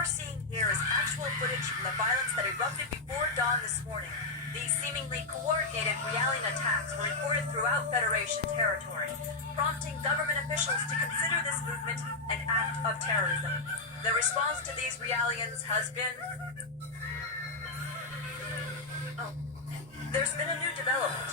you're seeing here is actual footage from the violence that erupted before dawn this morning. These seemingly coordinated Realian attacks were reported throughout Federation territory, prompting government officials to consider this movement an act of terrorism. The response to these Realians has been... There's been a new development.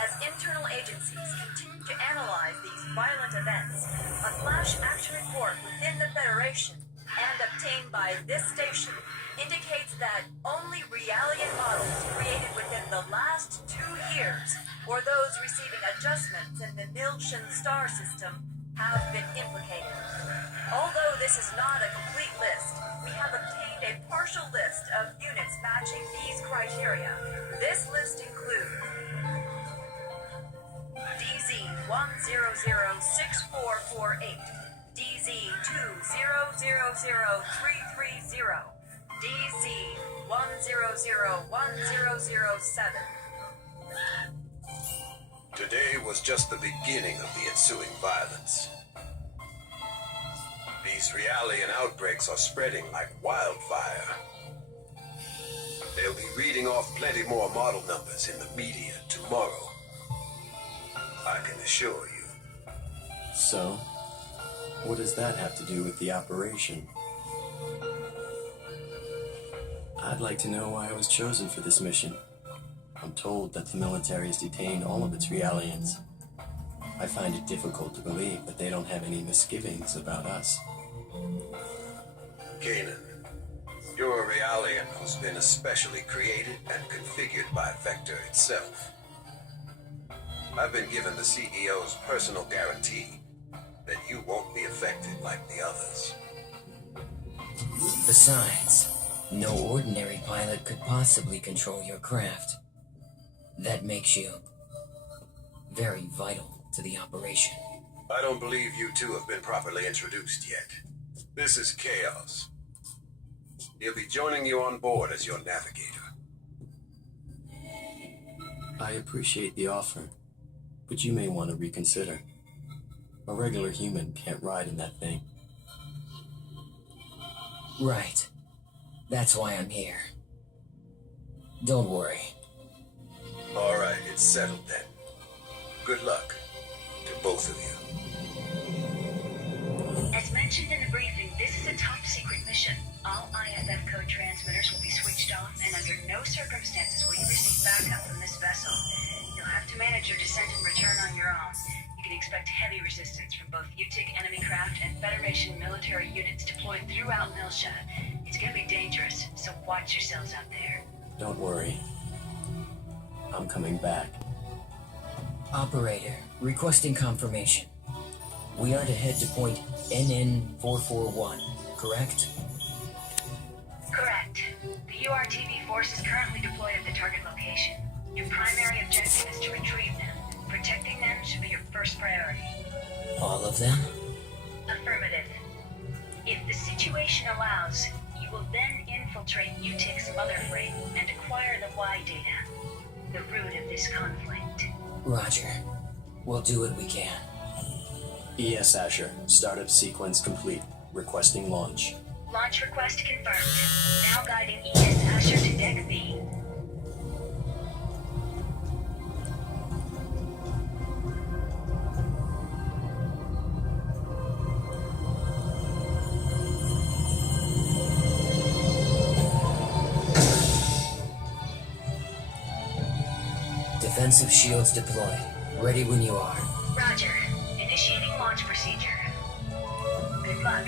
As internal agencies continue to analyze these violent events, a flash action report within the Federation and obtained by this station indicates that only Realian models created within the last 2 years, or those receiving adjustments in the Nilshan star system, have been implicated. Although this is not a complete list, we have obtained a partial list of units matching these criteria. This list includes DZ-1006448, DZ-2000330, DZ-1001007. Today was just the beginning of the ensuing violence. These Realian outbreaks are spreading like wildfire. They'll be reading off plenty more model numbers in the media tomorrow. I can assure you. So, what does that have to do with the operation? I'd like to know why I was chosen for this mission. I'm told that the military has detained all of its Realians. I find it difficult to believe that they don't have any misgivings about us. Kanan, you're a Realian who's been especially created and configured by Vector itself. I've been given the CEO's personal guarantee that you won't be affected like the others. Besides, no ordinary pilot could possibly control your craft. That makes you very vital to the operation. I don't believe you two have been properly introduced yet. This is Chaos. He'll be joining you on board as your navigator. I appreciate the offer, but you may want to reconsider. A regular human can't ride in that thing. Right. That's why I'm here. Don't worry. All right, it's settled then. Good luck to both of you. As mentioned in the briefing, this is a top-secret mission. All IFF code transmitters will be switched off, and under no circumstances will you receive backup from this vessel. You'll have to manage your descent and return on your own. You can expect heavy resistance from both UTIC enemy craft and Federation military units deployed throughout Nilsha. It's gonna be dangerous, so watch yourselves out there. Don't worry. I'm coming back. Operator, requesting confirmation. We are to head to point NN441, correct? Correct. The URTV force is currently deployed at the target location. Your primary objective is to retrieve them. Protecting them should be your first priority. All of them? Affirmative. If the situation allows, you will then infiltrate UTIC's mother frame and acquire the Y data, the root of this conflict. Roger. We'll do what we can. ES Asher, startup sequence complete. Requesting launch. Launch request confirmed. Now guiding ES Asher to Deck B. Defensive shields deployed. Ready when you are. Roger. Initiating launch procedure. Good luck.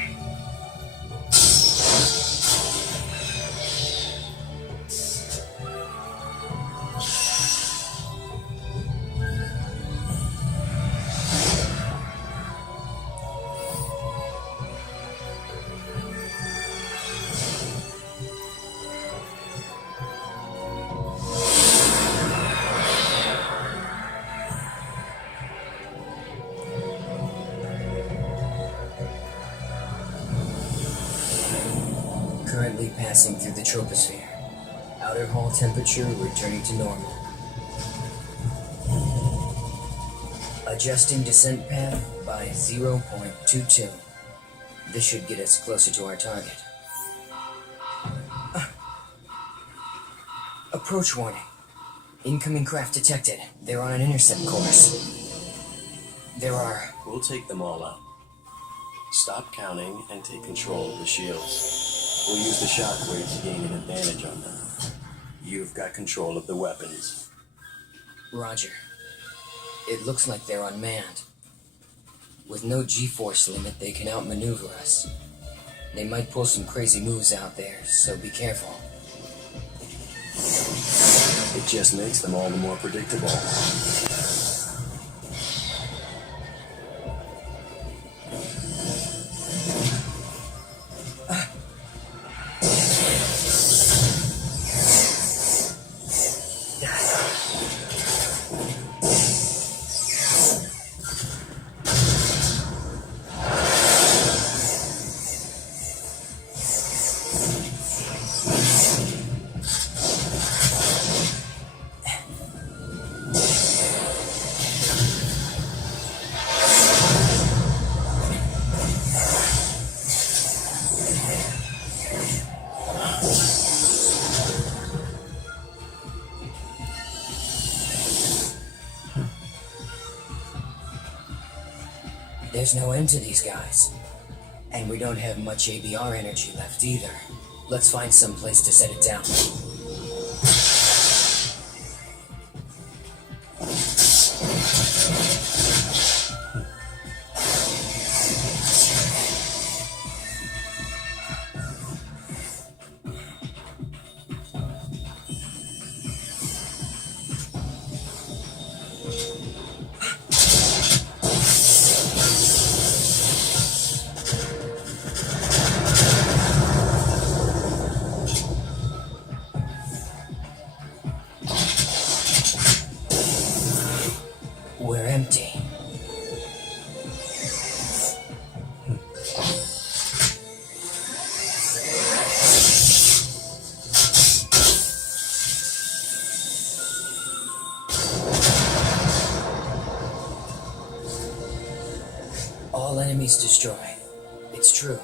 Currently passing through the troposphere. Outer hull temperature returning to normal. Adjusting descent path by 0.22. This should get us closer to our target. Approach warning. Incoming craft detected. They're on an intercept course. There are... We'll take them all out. Stop counting and take control of the shields. We'll use the shockwaves to gain an advantage on them. You've got control of the weapons. Roger. It looks like they're unmanned. With no G-force limit, they can outmaneuver us. They might pull some crazy moves out there, so be careful. It just makes them all the more predictable. There's no end to these guys. And we don't have much ABR energy left either. Let's find some place to set it down. We're empty. All enemies destroyed. It's true.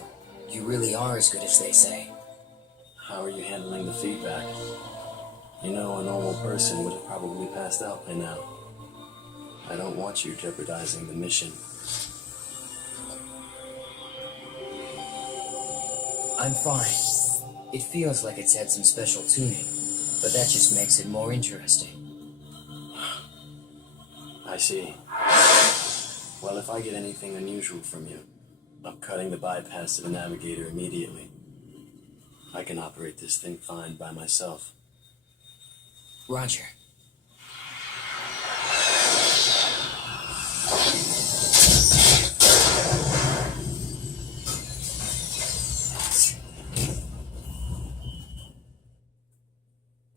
You really are as good as they say. How are you handling the feedback? You know, a normal person would have probably passed out by now. I don't want you jeopardizing the mission. I'm fine. It feels like it's had some special tuning, but that just makes it more interesting. I see. Well, if I get anything unusual from you, I'm cutting the bypass to the navigator immediately. I can operate this thing fine by myself. Roger.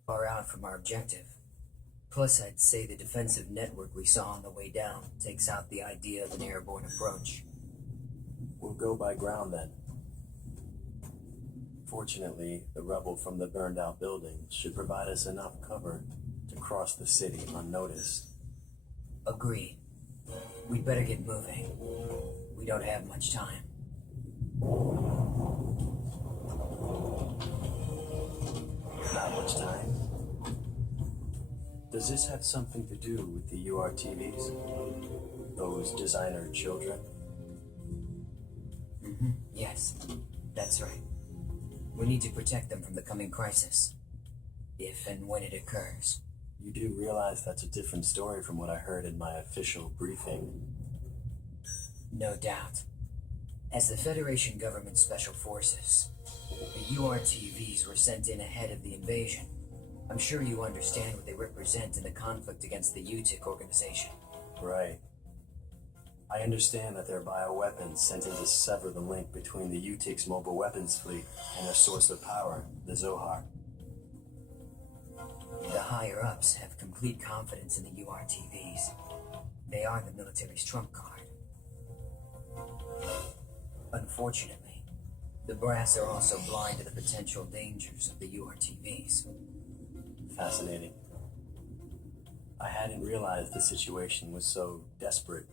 Far out from our objective. Plus, I'd say the defensive network we saw on the way down takes out the idea of an airborne approach. We'll go by ground then. Fortunately, the rubble from the burned-out building should provide us enough cover to cross the city unnoticed. Agreed. We'd better get moving. We don't have much time. Not much time. Does this have something to do with the URTVs? Those designer children? Yes, that's right. We need to protect them from the coming crisis. If and when it occurs. You do realize that's a different story from what I heard in my official briefing. No doubt. As the Federation Government Special Forces, the URTVs were sent in ahead of the invasion. I'm sure you understand what they represent in the conflict against the UTIC organization. Right. I understand that they're bioweapons sent in to sever the link between the UTIC's mobile weapons fleet and their source of power, the Zohar. The higher-ups have complete confidence in the URTVs. They are the military's trump card. Unfortunately, the brass are also blind to the potential dangers of the URTVs. Fascinating. I hadn't realized the situation was so desperate.